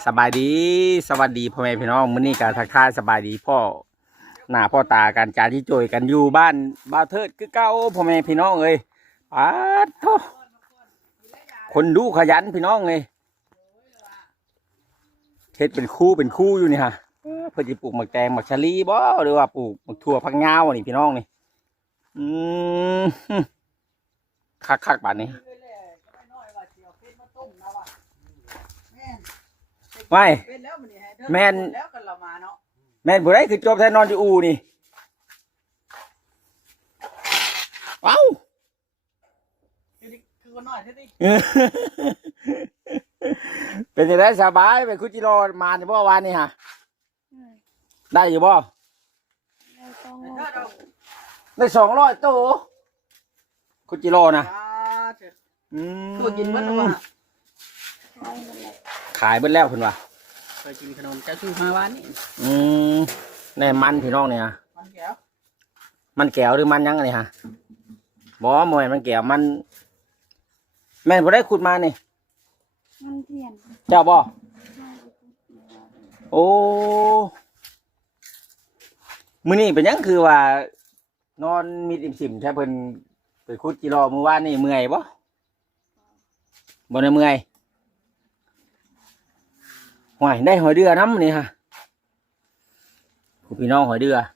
สบายดีสวัสดีพ่อแม่พี่น้องมื้อนี้ก็ทักทายสบายดีพ่อหน้าพ่อตากันจานที่จ่วยกันอยู่บ้านบ่าวเทิดคือเก่าพ่อแม่พี่น้องเอ้ยปาดโธ่คนดูขยันพี่น้องเอ้ยเฮ็ดเป็นคู่อยู่นี่ฮะเพิ่นสิปลูกหมักแตงหมักชะลีบ่หรือว่าปลูกหมักถั่วผักยาวนี่พี่น้องนี่อืมคักๆบาดนี้ไม่แม่นแม่นบ่ได้คือจบแท้นอนอยู่อูนี่เอ้าเป็นยังไงสบายไปคุจิโร่มาในบ่วานนี่ฮะได้อยู่บ่ได้200ตัวคุจิโร่นะขายเบิดแล้วเพิ่นว่าเคยกินขนมแก้วชูมาวันนี้แน่มันพี่น้องเนี่ยมันแก้วหรือมันยังไงฮะบ่แม่นมันแก้วมันแม่นบ่ได้ขุดมานี่มันเทียนเจ้าบ่โอ้มื้อนี้เป็นยังคือว่านอนมีอิ่มๆใช่เพิ่นไปขุดจิรอมื้อวานนี่เมื่อยบ่ได้เมื่อยหอยได้หอยเดือน้ำนี่ฮะพี่น้องหอยเดือ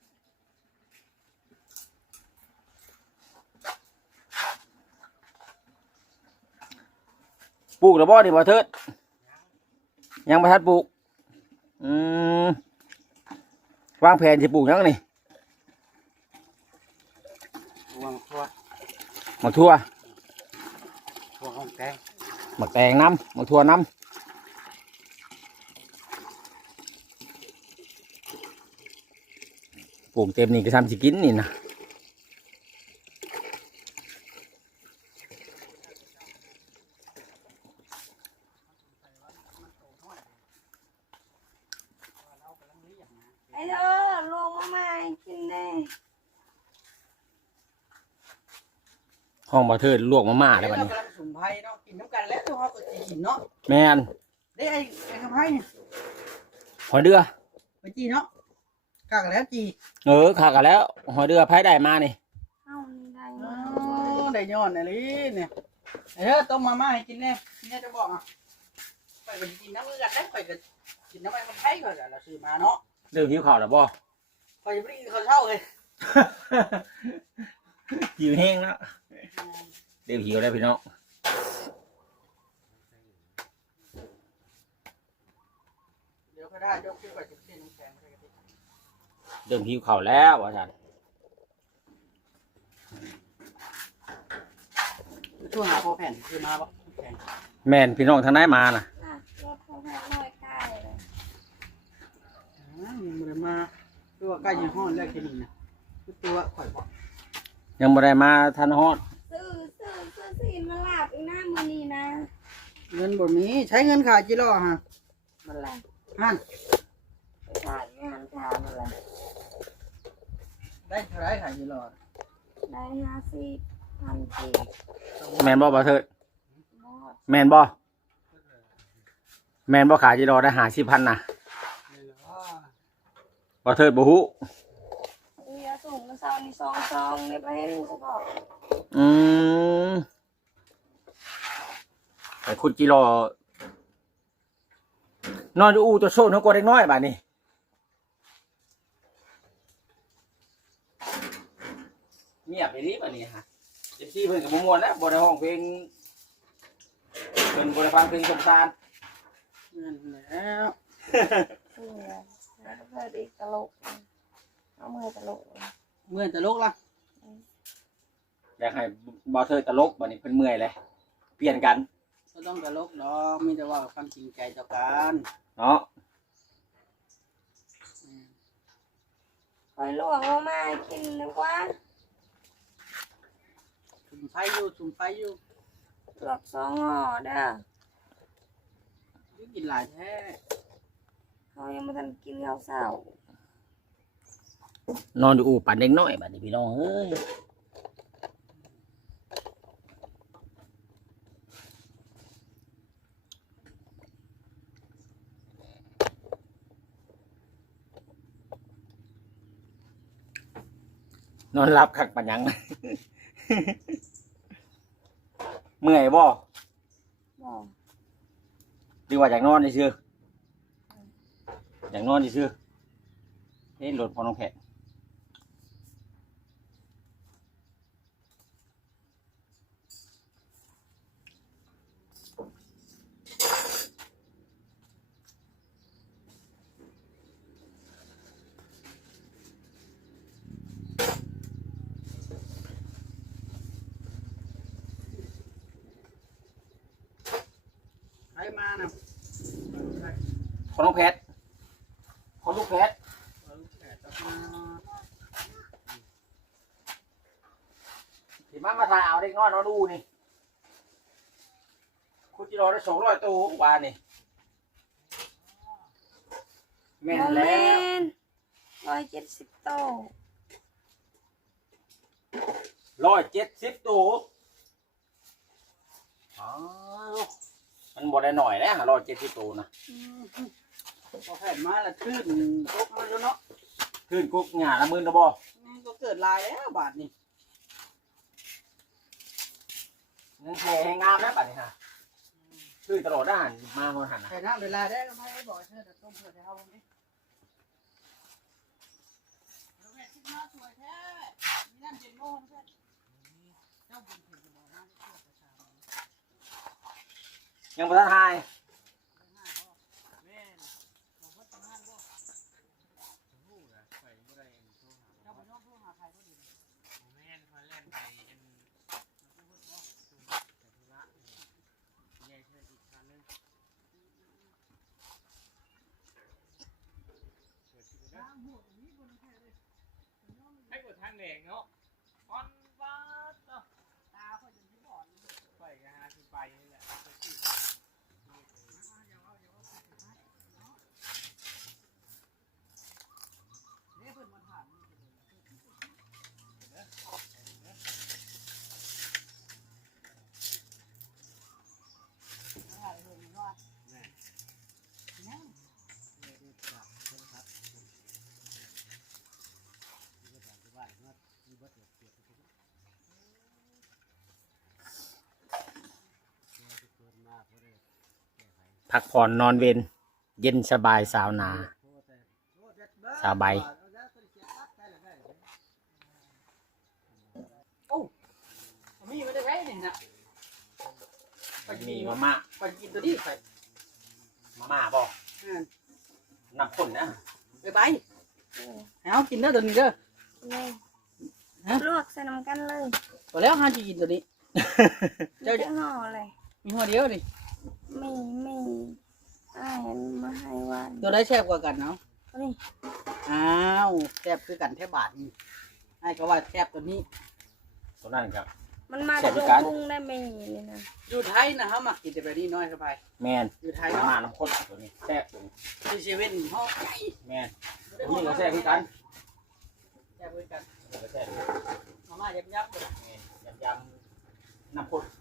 ปลูกหรือบ่นี่บ่เถิดยังบ่ทันปลูกวางแผนจะปลูกยังนี่วางทั่วหมักทั่วห้องแตงหมักแตงน้ำหมักทั่วน้ำปลูกเต็มนี่ก็ทำสิกินนี่นะไอ้เธอลงมากินได้ห้องบ่เทิดลวกมาม่าได้บัดนี้สมุนไพรเนาะกินน้ำกันแล้วตัวเขาก็กินเนาะแม่นได้ไอ้กระไพเนี่ยหอยเดือไปจีเนาะกากแล้วจีขากันแล้วหอยเดือไผได้มานี่ได้ย้อนอะไรเนี่ยต้มมาม่าให้กินแน่เนี่ยจะบอกอ่ะไปกินน้ำมือกันได้ไปกินน้ำมันไทยก่อนเราซื้อมาเนาะเริ่มหิวข้าวแล้วบ่ไปจะไปกินข้าวเช้าเลยหิวแห้งแล้วเริ่มหิวแล้วพี่น้องเดี๋ยวก็ได้ยกขึ้นไปจะเส้นน้ำแข็งเริ่มหิวข้าวแล้วอาจารย์ช่วงหาพอแผ่นคือมาบ่แม่นพี่น้องทางไหนมาน่ะรถเขาแพ้ลอยใกล้เลยมันมาตัวใกล้ยี่ห้อแรกจะมีนะตัวข่อยบอกยังบ่ได้มาทันฮอดซื้อสิมาหลับอีกหน้ามือนี้นะเงินบ่มีใช้เงินขายจิโร่ฮะมันอะไรนั่นขาดงานขาดอะไรได้เท่าไรขายจิโร่ได้50,000 กีแม่นบ่บ่เถิดแม่นบ่ขายจิโร่ได้50,000น่ะบ่เถิดบ่ฮู้ยาสูงกระเซานี่ซองในประเทศนี้ก็บอกแต่คุณจิโร่นอนอยู่อู่ตัวโซ่เฮาก็ได้น้อยบาดนี้เงียบไปดิบาดนี้ฮะFCเพิ่นก็บ่ม่วนแล้วบ่ได้ร้องเพลงเพิ่นบ่ได้ฟังเพลงสงสารนั่นแล้วเพื่อดีตลกเอามือตลกเมื่อจะลกล่ะอยากให้บ่เถิดตลกบัดนี้เพิ่นเมื่อยเลยเปลี่ยนกันก็ต้องตลกดอกมีแต่ว่าความจริงใจต่อกันเนาะคอยลวกมากินดีกว่าสุ่มไฟอยู่ลวก2 ห่อเด้อกินหลายแท้เขายังไม่ทันกินข้าวเช้านอนอยู่อู่ปั่นเด็กน้อยบัดนี้พี่น้องเอ้ยเนอนรับคักปัญญัง เมื่อยบ่บอกดีว่าอยากนอนนี่ซื่ออยากนอนนี่ซื่อเฮ้ยรถพอน้องแพทย์ใครมาน่ะพอน้องแพทย์พอลูกแพทย์ที่มาถ่ายเอาเด็กน้อยนอนดูนี่คุณจิโร่ได้200ตัววานนี่แม่นโมเมแล้วน170 โต 170ตัวอ๋อมันบ่ได้หน่อยแล้ว170ตัวนะพอแผ่นมาแล้วขึ้นตกมาแล้วเนาะขึ้นกุ๊กหงาละหมื่นนะบ่ก็เกิดลายแล้วบาทนี่เงินแพงงามนะบัดนี้ฮะขึ้นตลอดด้านมาคนหันนะแผ่นน้ำเวลาได้ก็ให้บอกเธอแต่ต้มเพื่อจะเอาตรงนี้เราแผ่นขึ้นมาสวยแท้มีน้ำเย็นโม่เพื่อนเจ้าบุญถึงจะบอกมาเพื่อประชาชนยังบ่ทันทายให้กดทางแดงเนาะออนบ้าต่อตาค่อยจนที่บอดไปกันฮะคือไปนี่แหละเนี่ยเพิ่นมาถามพักผ่อนนอนเวนเย็นสบายสาวนาสาวใบโอ้มีไม่ได้ใช้นี่นะมีมาม่าไปกินตัวนี้ไปมาม่าบ่น้ำข้นนะไปเอากินเด้อตัวนี้เด้อเลยลวกใส่น้ำกันเลยพอแล้วห้าจะกินตัวนี้เจ้าห่อเลยมีหัวเดียวดิมีอ้ายมาให้วันตัวได้แซ่บกว่ากันเนาะนี่อ้าวแซ่บคือกันแทบบาทนี่ไอ้ก็ว่าแซ่บตัวนี้ตัวนั้นครับมันมาจากลงทุ่งได้ไหมนี่นะอยู่ไทยนะฮะมักกินแต่แบบนี้น้อยสบายแมนอยู่ไทยมาเนาะม่าน้ำข้นตัวนี้แซ่บตัวนี้ที่เซเว่นห้องใหญ่แมนตัวนี้ก็แซ่บคือกันแซ่บเหมือนกันตัวนี้ก็แซ่บมาม่ายับยับเลยแม่นยำน้ำข้น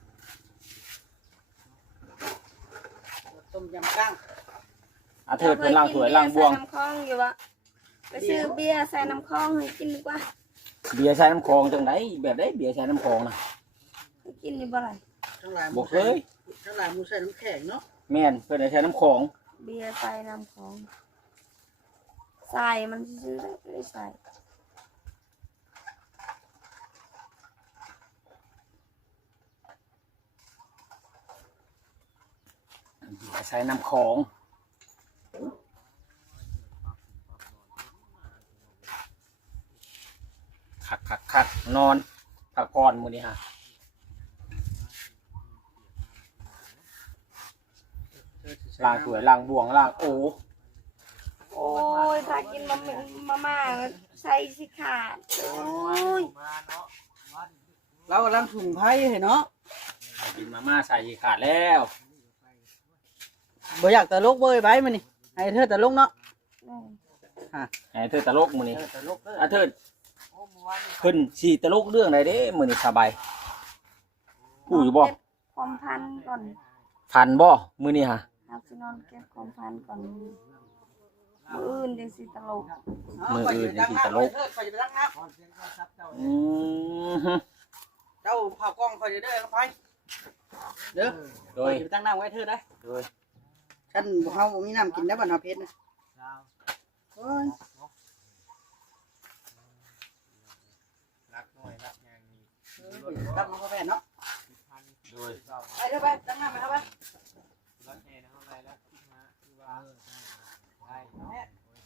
ต้มยำกั้งอาเถิดเป็นล่างสวยล่างบวงใส่น้ำคลองอยู่วะไปซื้อเบียร์ใส่น้ำคลองให้กินดีกว่าเบียร์ใช้น้ำคลองจังไดแบบไดเบียร์ใช้น้ำคลองนะให้กินอยู่บ่ไรทั้งหลายบอกเลยทั้งหลายมูใส่น้ำแข็งเนาะแม่นเพื่อนใช้น้ำคลองเบียร์ใส่น้ำคลองใส่มันซื้อได้ไม่ใส่เบียร์ใช้น้ำคลองคักนอนพักผ่อนมื้อนี้ฮะ ล่างสวยล่างบวงล่างโอ้โอ้ยถ้ากินมาม่าใส่สิขาดโอ้ยมาเนาะเรากำลังถุงไผ่เห็นเนาะกินมาม่าใส่ขาดแล้วบ่อยากตะลกเว้ยไปมันนี่ให้เธอตะลกเนาะไอ้เธอตลกมื้อนี้ตะลกเด้ออ่ะเธอเพิ่นสิตลกเรื่องใดเด้มื้อนี้สบายผู้อยู่บ่เก็บความพันก่อนทันบ่มื้อนี้ฮะเอาสินอนเก็บความพันก่อนมืออื่นจังสิตลกมืออื่นจังสิตลกข่อยจะไปตั้งน้อืมำเจ้าเผากล้องข่อยจะเด้อครับไปเด้อโดข่อย ยจะไปตั้งน้ำไว้เธอได้โดยฉันเฮาบ่มีน้ำกินได้บ้านเฮาเพชรนะโอ้ยรักน้อยรักยังมีกลับน้องพ่อแม่เนาะโดยไปเด้อไปตั้งน้ำไปครับไปรักแน่นะข้างในแล้วที่มาคือว่าได้เนาะ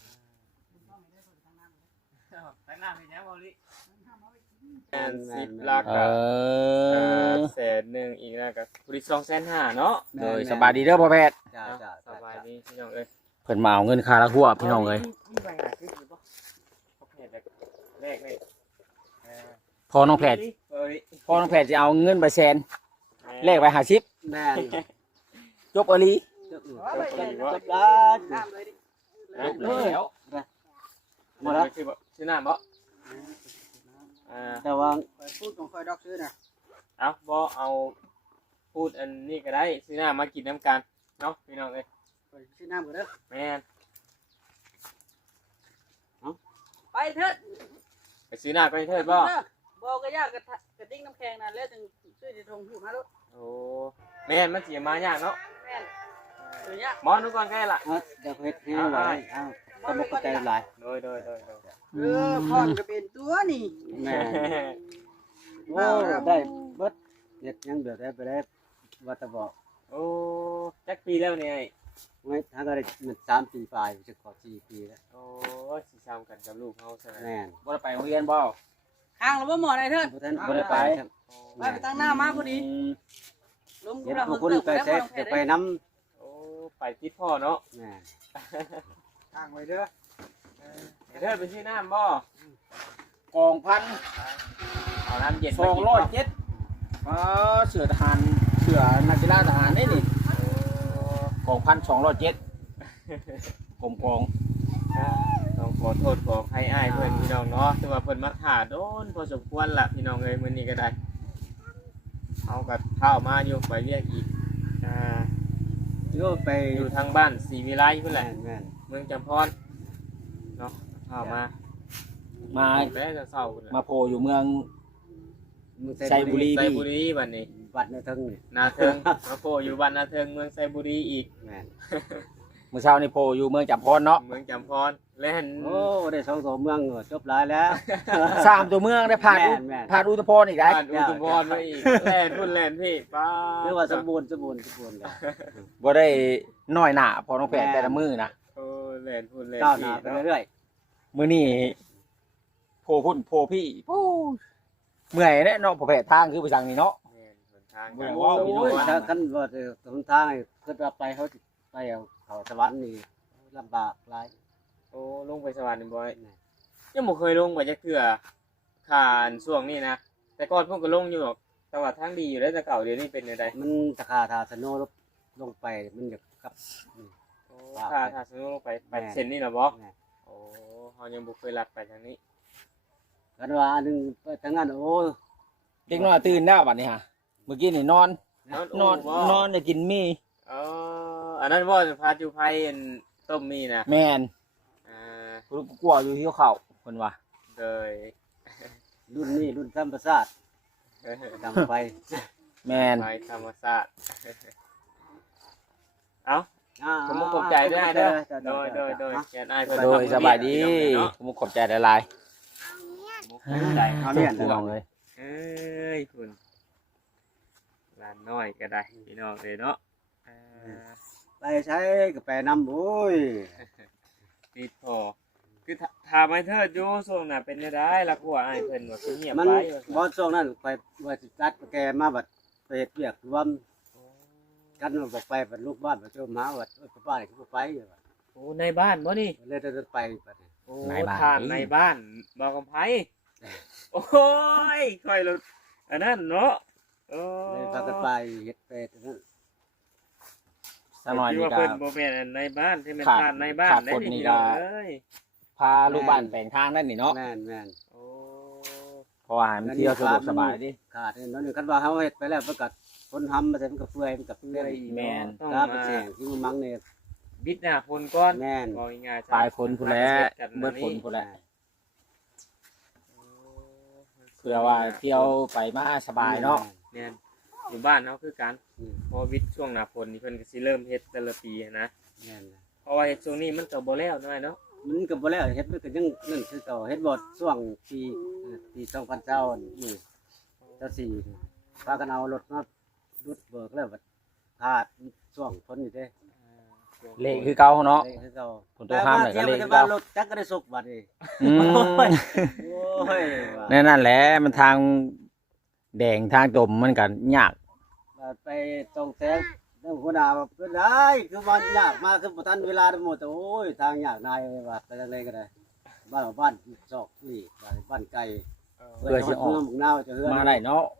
แต่งหน้าเป็นยังบอลิแอน10 ลักเออะอ 100,000อีกแล้วก็บริ250,000เนาะโดยสบายดีเด้อพ่อแพทย์จ้าจ้าสบายดีพี่น้องเอ้ยเพิ่นมาเอาเงินค่าละหัวพี่น้องเอ้ยมีใบหาซื้ออยู่ปะเขาเพจแรกเลยพอน้องแพทย์เอ้ยพอน้องแพทย์สิเอาเงินไปแสนเลขไป50 แม่จบอลีจบจบได้น้ำเลยดิแล้วหมดแล้วชื่อหน้าบ่แต่ว่าข่อยพูดของข่อยดอกซื้อน่ะเอาบ่เอาพูดอันนี้ก็ได้ซื้อหน้ามากินน้ำกันเนาะพี่น้องเอ้ยข่อยซื้อน้ำก่อนเด้อแม่นไปเถิดไปซื้อหน้าก็ให้เทิดบ่บ่ก็ยากกระดิ่งน้ำแข็งนั่นแล้วถึงซื้อสิทงหูมาลูกโอ้แม่นมันเสียมายากเนาะแม่นซื้อยากหมอนทุกคนใกล้ละเดี๋ยวเฮ็ดให้หลายอ้าวก็บ่เข้าใจหลายโดยพ่อนก็เป็นตัวนี่แม่โอ้ได้เบิดเฮ็ดหยังเดือดได้ไปได้ว่าแต่บอกโอ้จักปีแล้วเนี่ยไว้ถ้าก็ได้มัน3ปีปลายจะขอ4ปีแล้วโอ้สิซ้ำกันกับลูกเฮาใช่ไหมแม่นบ่ได้ไปโรงเรียนบ่ข้างเราบ่หมอได้เถิดบ่ทันบ่ได้ไปครับไปตั้งหน้ามาพอดีลมเฮ็ดเราผู้คนไปเซ็ตจะไปนำโอ้ไปติดพ่อเนาะแม่นข้างไว้เด้อให้เทิดไปซื้อน้ำบ่กองพันเอาน้ำเย็น 207เสือทหารเสือนักกีฬาทหารนี่กองพัน207กรมกองต้องขอโทษขอให้อ้ายเพื่อนพี่น้องเนาะแต่ว่าเพิ่นมาถ่าโดนพอสมควรละพี่น้องเอ้ยมื้อนี้ก็ได้เอากับข้าวมาอยู่ไปเรียกอีกโยไปอยู่ทางบ้านศรีวิไลเพิ่นแหแม่ละนแม่นเมืองจำพรเนาะข้าวมามาแล้วจะเศร้าพุ่นมาล่ะโผล่อยู่เมืองมึงไซบุรีไซบุรีบัดนี้วัดในทึงนี่นาเทิงมาโผล่อยู่บ้านนาเทิงเมืองไซบุรีอีกแม่นเมื่อเช้านี่โผล่อยู่เมืองจำพรเนาะเมืองจำพรและเห็นโอ้ได้2ตัวเมืองจบหลายแล้ว 3ตัวเมืองได้ผ่านแม่นผ่านอุตพรอีกได้บ้านอุทุมพรมาอีกแล่นพุ่นแล่นพี่ป้าเรียกว่าสมบูรณ์เลยบ่ได้น้อยหน้าพอน้องแพทย์แต่ละมือนะโอ้แล่นพุ่นแล่นก้าวหพี่น้าไปเนาะเรื่อยมื้อนี้โผล่พุ่นโผล่พี่ปู้เมื่อยแน่เนาะพ่อแพทย์ทางคือไปสั่งนี่เนาะแม่นหนทางเมืกัองนว่าวโอ้ยถ้ากันว่าหนทางเพิ่นว่าไปเขาสิไปเอาเขาสวรรค์นี่ลำบากหลายโอ้ลงไปสวรรค์นี่บ่อยยังบ่เคยลงไปจักเทื่อขานช่วงนี้นะแต่ก่อนเพิ่นก็ลงอยู่หรอกแต่ว่าทางดีอยู่แล้วแต่เก่าเดี๋ยวนี้เป็นจังไดมันตะขาทาสโนลงไปมันอยากกับโอ้ถ้าสมมุติลงไปเส้นนี้ล่ะบ่แม่โอ้เฮายังบ่เคยลัดไปทางนี้กันว่าอันหนึงไปทางนั้นโอ้เด็กน้อยตื่นแล้วบัดนี้ฮะเมื่อกี้นี่นอนบ่นอนจะกินมีอ๋ออันนั้นบ่พาจูไผอันต้มมีนะแม่นอ่ากูกลัวอยู่ที่เขาเพิ่นว่าโดยรุ่นนี้รุ่นธรรมชาติดังไปแม่นไปธรรมศาสตร์เอ้า ผมขอบใจด้วยเด้อโดยแกนอ้ายเพิ่นโดยสบายดีผมขอบใจหลายขอบใจๆเอาเนี่ยพี่น้องเลยเอ้ยคุณหลานน้อยก็ได้พี่น้องเลยเนาะอ่าไปใช้ก็ไปนำโอ้ยติดพอคือถามไอ้เทิดอยู่ช่วงน่ะเป็นจังได๋ล่ะกลัวอ้ายเพิ่นว่าสิเงียบมันไปบ่ช่วงนั้นไปว่าสิตัดแกมาบัดไปเฮ็ดเวียกรวมกันว่าบ่ไปบัดลูกบ้านบ่เจอหมาบัดไปบ้านก็บ่ไปบัดโอ้ในบ้านบ่นี่เลยจะไปบัดนี้โอ้ทานในบ้านบ่กำไผโอ้ยค่อยรถอันนั้นเนาะโอ้เลยพากันไปเฮ็ดเป็ดนั่นสักหน่อยคิดนี่ว่าก็เพิ่นบ่แม่นในบ้านที่มันทานในบ้านขาดได้คนนี่นี่พี่ก็น้องเอ้ยพาลูกบ้านแปลงทางนั่นนี่เนาะแม่นโอ้เพราะว่าให้มันเที่ยวสะดวกสบายดิขาดนี่เนาะนี่คันว่าเฮาเฮ็ดไปแล้วมันก็คนทำมาแต่มันก็เปื่อยมันก็เปื่อยแม่นถ้าไปแช่งที่มันมังเนี่ยบิดหน้าฝนก่อนแม่นบอกง่ายๆปลายฝนพุ่นแหล้วเมื่อฝนพุ่นแหล้วเพื่อว่าเที่ยวไปมาสบายเนาะแม่นอยู่บ้านเนาะคือกันพอวิทย์ช่วงหน้าฝนนี่เพิ่นก็สิเริ่มเฮ็ดแต่ละปีนะแม่นเพราะว่าเฮ็ดช่วงนี้มันก็บ่แล้วน้อยเนาะมันก็บ่แล้วเฮ็ดมันก็ยังนั่นคือเก่าเฮ็ดบ่ช่วงปี2020นี่เจ้าสี่พากันเอารถมารุดเบิกแล้วบัดพลาดช่วงฝนนี่เด้เละคือเก่าเนาะเลยคือเก่าฝนตกห้ามเลยก็เละคือแต่ว่าเก่ารถจักก็ได้สุกบัดนี้อืมโอ้ยว่านั่นแหละมันทางแดงทางดมมันกันยากไปตรงแสงแล้วหัวหน้าว่าเป็นไรคือว่ายากมากคือบ่ทันเวลาทั้งหมดแต่โอ้ยทางยากนายเลยว่าไปจังไดก็ได้บ้านซอกนี่บ้านไกลเพื่อสิออกหมู่นาวจะเฮือนมาได้เนาะ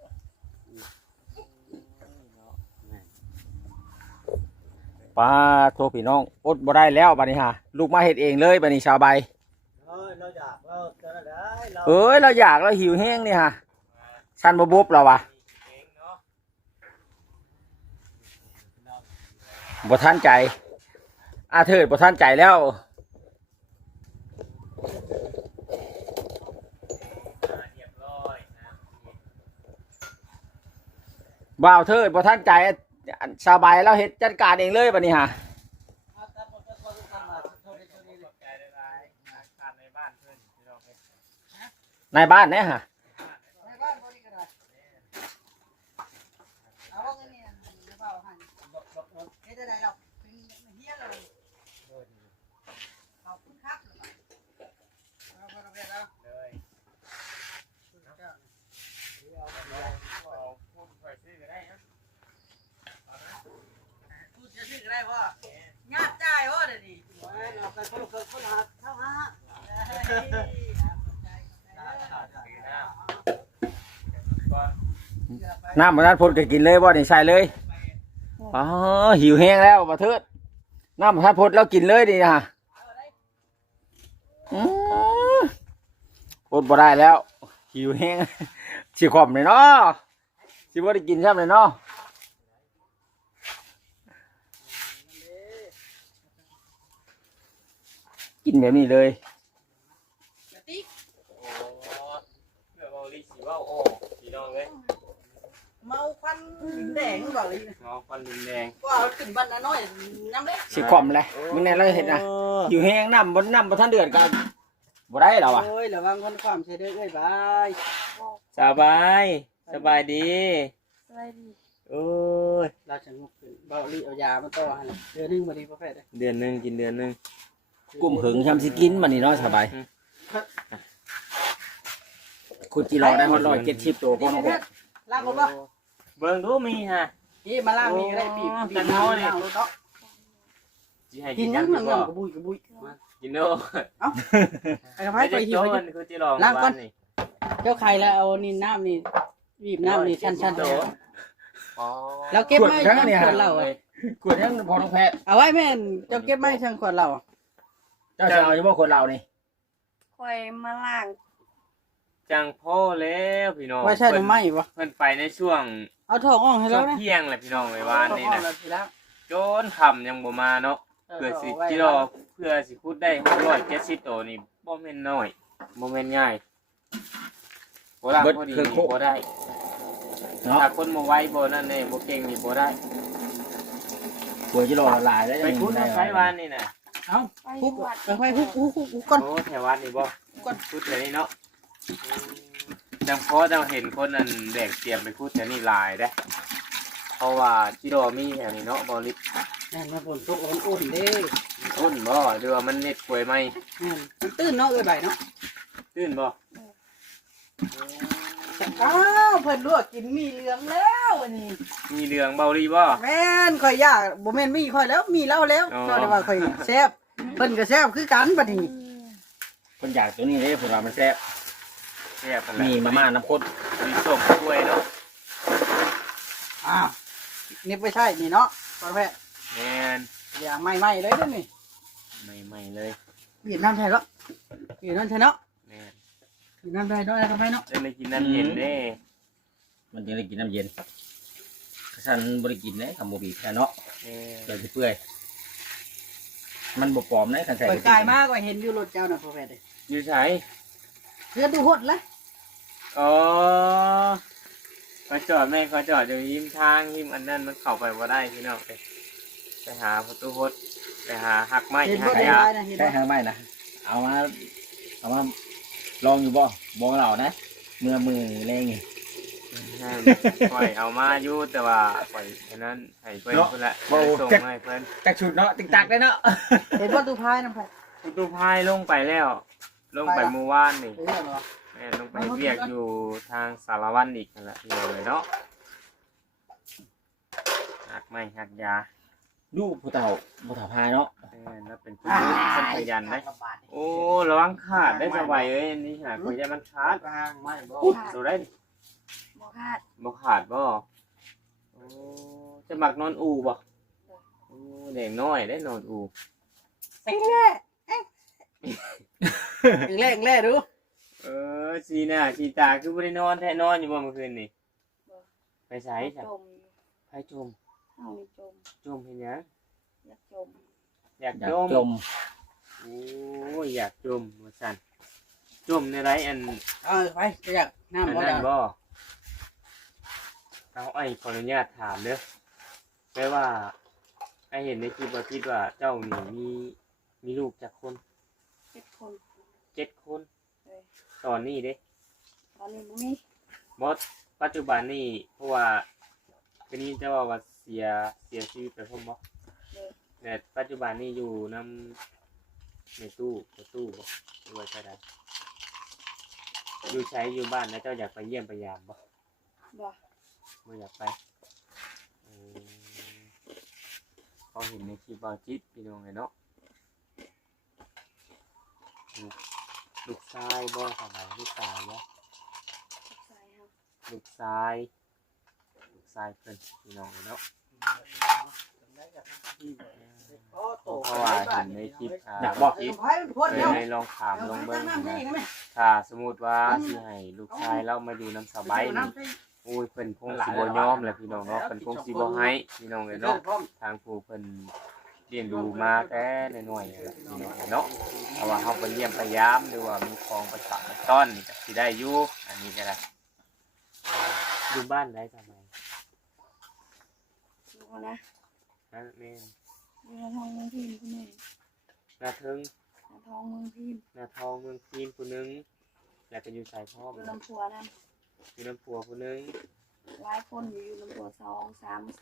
ป้าโทรพี่น้องอดบ่ได้แล้วบัดนี้ฮะลูกมาเฮ็ดเองเลยบัดนี้ชาวใบเอ้ยเราอยากเราจะได้เราเอ้ยเราอยากเราหิวแห้งนี่ฮะชันบ่บุบเราวะบ่ทันใจอาเถิดบ่ทันใจแล้วบ่าวเถิดบ่ทันใจสบายเราเฮ็ดจัดการเองเลยบัดนี้ฮะในบ้านเนี่ยฮะในบ้านบ่นี่ก็ได้เอาว่าเงินนี่เบาให้เฮ็ดได้ดอกเป็นเฮียเลยขอบคุณครับเอาบ่ต้องเรียกแล้วพูดจะซื้อก็ได้พ่องาดจ่ายพ่อเดี๋ยวนี้เราไปคนหาเท่าหาน้ำมันนั้นพดก็กินเลยบ่นี่ใส่เลยอ๋อหิวแห้งแล้วบ่เถิดน้ำมันนั้นพดแล้วกินเลยนี่นะฮะอดบ่ได้แล้วหิวแห้งสิขมเลยเนาะสิบ่ได้กินซ้ำเลยเนาะกินแบบนี้เลยกระติกเพื่อเว้าลิสิเว้าโอ้พี่น้องเอ้ยเมาควันแดงบอกเลยเนาะควันดินแดงก็เอาขึ้นบ้านน้อยน้ำเล็กสิขมเลยมึงแน่เราเห็นนะหิวแห้งน้ำบ่ทันเดือดกันบ่ได้แล้วอ่ะโอ้ยระวังคนความใช้ด้วยเอ้ยบายสบายสบายดีสวัสดีโอ้ยเราจะงบขึ้นเบาลีเอายามาต่อให้เดือนนึงบ่ดีพ่อแพทย์เดือนหนึงกินเดือนหนึงกุ้มหึงทำสิกินบัดนี้เนาะสบายคุณจิรอได้ฮอด170ตัวพ่อน้องแพทย์ล้างผมป่ะเบิ่งดูมีฮะนี่มาล้างมีก็ได้ปีปีน้ำล้างรถเนาะสิให้กิกินนยัยัง งเงิบ่นกระบุยกระบุยกินโดไอ้กระไพไปหิวไปคือจิรองนี่เจ้าไข่แล้วเอานี่น้ำนี่บีบน้ำนี่ชั้นๆอ๋อแล้วเก็บไม้ชั้นขวดเหล้าขวดนั้นพ่อน้องแพทย์เอาไว้แม่นเจ้าเก็บไม้ชั้นขวดเหล้าเจ้าจะเอาเฉพาะคนเรานี่คอยมาล้างจังพ่อแล้วพี่น้องไว้ใช่หรือไม่วะเพิ่นไปในช่วงเอาทองอ่องให้ช่แล้ว วงนะเที่ยงแหละพี่น้องเลยว่านี่นะแล้วโจนค่ำยังบ่มาเนาะเพื่อสิจิรอเพื่อสิคุดได้670ตัวนี่บ่แม่นน้อยบ่แม่นง่ายบ่ล่ะพอดีนี่บ่ได้เนาะถ้าคนบ่ไวบ่นั่นนี่บ่เก่งนี่บ่ได้ขวดจิรอหลายแล้วไปคุดเอาไผวานนี่น่ะเอาไปฮุบวัดไปฮุบก่อนโอ้แถววัดนี่บ่คุดแถวนี้เนาะจังพอจังเห็นคนนั้นแบกเตรียมไปคุดแถวนี้หลายเด้เพราะว่าจิรอมีแถวนี้เนาะบ่ลินั่นมาฝนตกอุ่นเด้ต้นบ่หรือว่ามันเน็ดป่วยไหมมันตื้นเนาะเอ้ยใบเนาะตื้นบ่อ้าวเพิ่นลวกกินมีเหลืองแล้ววันนี้มีเรื่องเบาดีบ่แม่นข่อยยากบ่แม่นมีข่อยแล้วมีเหล้าแล้วอ๋อเจ้าได้ว่าข่อยแซ่บเพิ่นก็แซ่บคือกันบัดนี้คนอยากตัวนี้เลยผมว่ามันแซ่บแซ่บนั่นแหละมีมาม่าน้ำข้นมีส้มกล้วยเนาะอ้าวนี่ไม่ใช่นี่เนาะพ่อแม่แม่นอย่างใหม่ๆเลยเด้อนี่ใหม่ๆเลยเวียดนามใช่เนาะเวียดนามใช่เนาะแม่นเวียดนามใช่เนาะแล้วก็ไปเนาะจะได้กินน้ำเย็นเด้มันจะได้กินน้ำเย็นฉันบริกินเลยคำโมบีแค่เนาะแม่นเลยเปื่อยมันบ่ปลอมได้คันใส่ไปกระติกายมากกว่าเห็นอยู่รถเจ้าน่ะพ่อแพทย์เอ้ยอยู่ไสเพื่อนดูหดละอ๋อเขาจอดแม่เขาจอดอยู่ยิ้มทางยิ้มอันนั้นมันเข้าไปบ่ได้พี่น้องไปหาประตูฮดไปหาหักไม้เห็นหับ่กได้ยาลายนะเห็นใช่บ่ทางไม่นะเอามาลองอยู่บ่บ่เรานะมือแรงนี่ปล่อยเอามาอยู่แต่ว่าปล่อยฉะนั้นให้เพิ่นพุ่นละส่งให้เพิ่นจักชุดเนาะติ๊กตักได้เนาะเห็นว่าตูพายน้ำไผ่ประตูพายลงไปแล้ว ลงไปเมื่อวานนี่เห็นเหรอแม่ลงไปเรียกอยู่ทางสารวัตรอีกนั่นแหละพี่น้องเลยเนาะหักไม้หักยาดูผู้เฒ่าพายเนาะแล้วเป็นผู้รู้คนขยันได้โอ้ระวังขาดได้สบายเอ้ยอันนี่หาคุยจะมันขาดกลางไม่บ่ดูได้ดิบ่คาดบ่ขาดบ่โอ้จะมักนอนอูบ่โอ้เด็กน้อยได้นอนอูเอ็งแร่ดูสีหน้าสีตาคือบ่ได้นอนแท้นอนอยู่บ่เมื่อคืนนี่ไปไสจ้ะจมไปจมเฮานี่จมจมเห็นหยังอยากจมอยากอยากจมจมโอ้ยอยากจมว่าซั่นจมในไรอันไปจะอยากอันน้ำบ่นั้ได้นบ่เอาไอ้ขออนุญาตถามเด้อแปลว่าไอ้เห็นในคลิปว่าคิดว่าเจ้านี่มีลูกจักคน 7 คน 7 คนเลยตอนนี้เด้ตอนนี้บ่มีบ่ปัจจุบันนี่เพราะว่าก็นี้จะว่าเสียชีวิตไปพร้อมบ่เลยแต่ปัจจุบันนี่อยู่นำในตู้บ่หรือว่าใช่ใดอยู่ใช้อยู่บ้านแล้วเจ้าอยากไปเยี่ยมไปยามบ่บ่ไม่อยากไปพอเห็นในคลิปบอจิตพี่น้องเลยเนาะลูกชายบ่สบายลูกชายบ่ใส่เฮาลูกชายเพิ่นพี่น้องเลยเนาะเพราะว่าเห็นในคลิปคลิปเลยลองถามลองเบิ่งนะถ้าสมมุติว่าสิให้ลูกชายเรามาอยู่น้ำสบายนี่โอ้ยเพิ่นคงสิบ่ยอมแหละพี่น้องเนาะเพิ่นคงสิบ่ให้พี่น้องเลยเนาะทางผู้เพิ่นเลี้ยงดูมาแต่น้อยๆแหละพี่น้องเนาะเพราะว่าเฮาไปเยี่ยมพยายามหรือว่ามีของประทับต้อนนี่ก็สิได้อยู่อันนี้ก็ได้อยู่บ้านได้สบายอยู่ก่อนนะนะแม่นอยู่ในท้องเมืองพิมพ์ผู้หนึงนาเทิงในท้องเมืองพิมพ์นาทองเมืองพีนผู้หนึงแล้วก็อยู่สายพ่อมอยู่ลำพัวนั่นอยู่น้ำปัวผู้หนึงหลายคนอยู่ลำพัว2 3